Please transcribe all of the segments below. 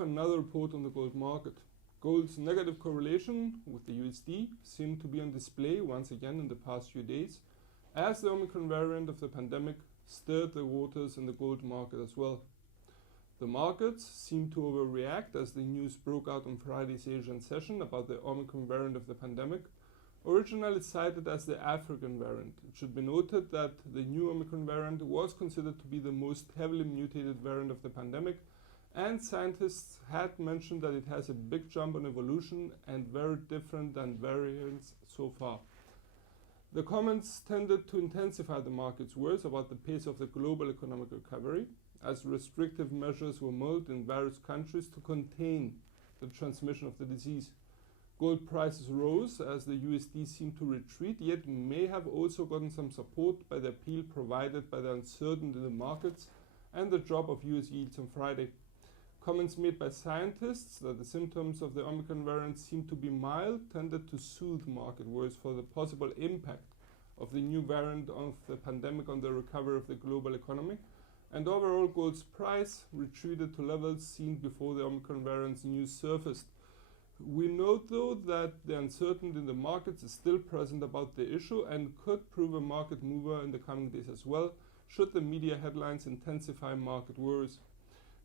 for another report on the gold market. Gold's negative correlation with the USD seemed to be on display once again in the past few days, as the Omicron variant of the pandemic stirred the waters in the gold market as well. The markets seemed to overreact as the news broke out on Friday's Asian session about the Omicron variant of the pandemic, originally cited as the African variant. It should be noted that the new Omicron variant was considered to be the most heavily mutated variant of the pandemic, and scientists had mentioned that it has a big jump on evolution and very different than variants so far. The comments tended to intensify the market's worries about the pace of the global economic recovery, as restrictive measures were mulled in various countries to contain the transmission of the disease. Gold prices rose as the USD seemed to retreat, yet may have also gotten some support by the appeal provided by the uncertainty in the markets and the drop of US yields on Friday. Comments made by scientists that the symptoms of the Omicron variant seemed to be mild tended to soothe market worries for the possible impact of the new variant of the pandemic on the recovery of the global economy, and overall gold's price retreated to levels seen before the Omicron variant's news surfaced. We note though that the uncertainty in the markets is still present about the issue and could prove a market mover in the coming days as well, should the media headlines intensify market worries.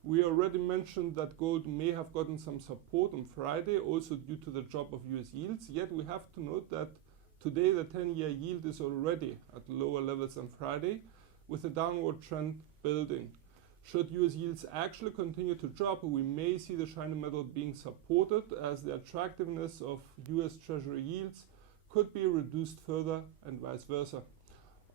We already mentioned that gold may have gotten some support on Friday, also due to the drop of US yields, yet we have to note that today the 10-year yield is already at lower levels than Friday, with a downward trend building. Should US yields actually continue to drop, we may see the shiny metal being supported, as the attractiveness of US Treasury yields could be reduced further and vice versa.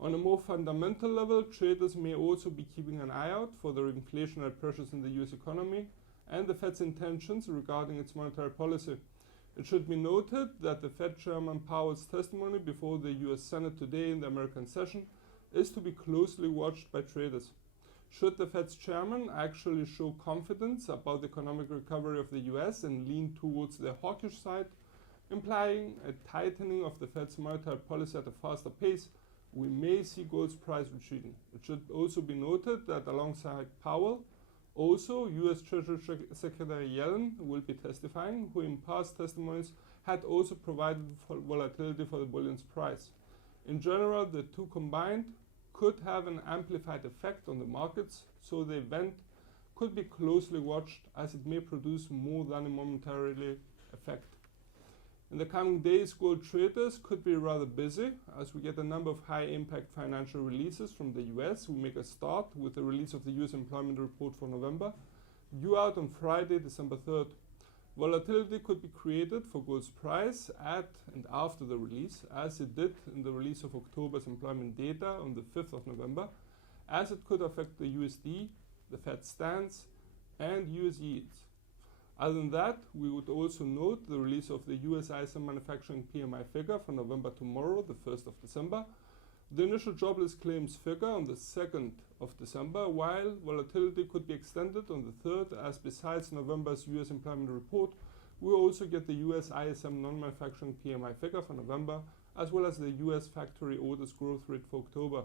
On a more fundamental level, traders may also be keeping an eye out for the inflationary pressures in the US economy and the Fed's intentions regarding its monetary policy. It should be noted that the Fed Chairman Powell's testimony before the US Senate today in the American session is to be closely watched by traders. Should the Fed's chairman actually show confidence about the economic recovery of the US and lean towards the hawkish side, implying a tightening of the Fed's monetary policy at a faster pace, we may see gold's price retreating. It should also be noted that alongside Powell, also US Treasury Secretary Yellen will be testifying, who in past testimonies had also provided for volatility for the bullion's price. In general, the two combined could have an amplified effect on the markets, so the event could be closely watched as it may produce more than a momentary effect. In the coming days, gold traders could be rather busy as we get a number of high-impact financial releases from the US. We make a start with the release of the US employment report for November, due out on Friday, December 3rd. Volatility could be created for gold's price at and after the release, as it did in the release of October's employment data on the 5th of November, as it could affect the USD, the Fed stance, and US yields. Other than that, we would also note the release of the US ISM manufacturing PMI figure for November tomorrow, the 1st of December, the initial jobless claims figure on the 2nd of December, while volatility could be extended on the 3rd, as besides November's US employment report, we also get the US ISM non-manufacturing PMI figure for November, as well as the US factory orders growth rate for October.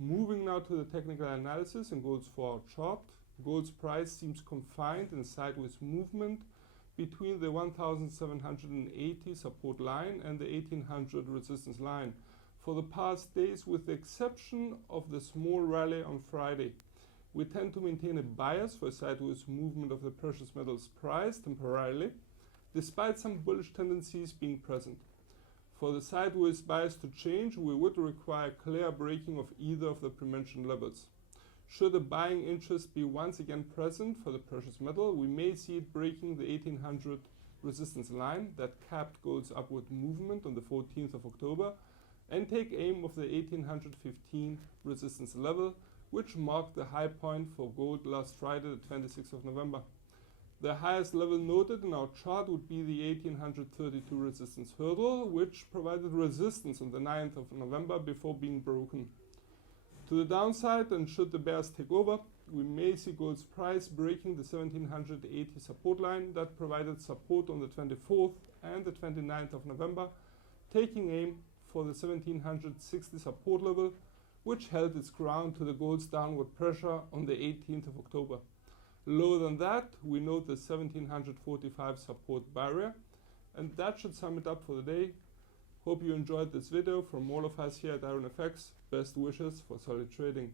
Moving now to the technical analysis in gold's 4-hour chart. Gold's price seems confined in sideways movement between the 1780 support line and the 1800 resistance line for the past days, with the exception of the small rally on Friday. We tend to maintain a bias for a sideways movement of the precious metals price temporarily, despite some bullish tendencies being present. For the sideways bias to change, we would require clear breaking of either of the pre-mentioned levels. Should a buying interest be once again present for the precious metal, we may see it breaking the 1800 resistance line that capped gold's upward movement on the 14th of October and take aim of the 1815 resistance level, which marked the high point for gold last Friday, the 26th of November. The highest level noted in our chart would be the 1832 resistance hurdle, which provided resistance on the 9th of November before being broken. To the downside, and should the bears take over, we may see gold's price breaking the 1780 support line that provided support on the 24th and the 29th of November, taking aim for the 1760 support level, which held its ground to the gold's downward pressure on the 18th of October. Lower than that, we note the 1745 support barrier. And that should sum it up for the day. Hope you enjoyed this video. From all of us here at IronFX, best wishes for solid trading.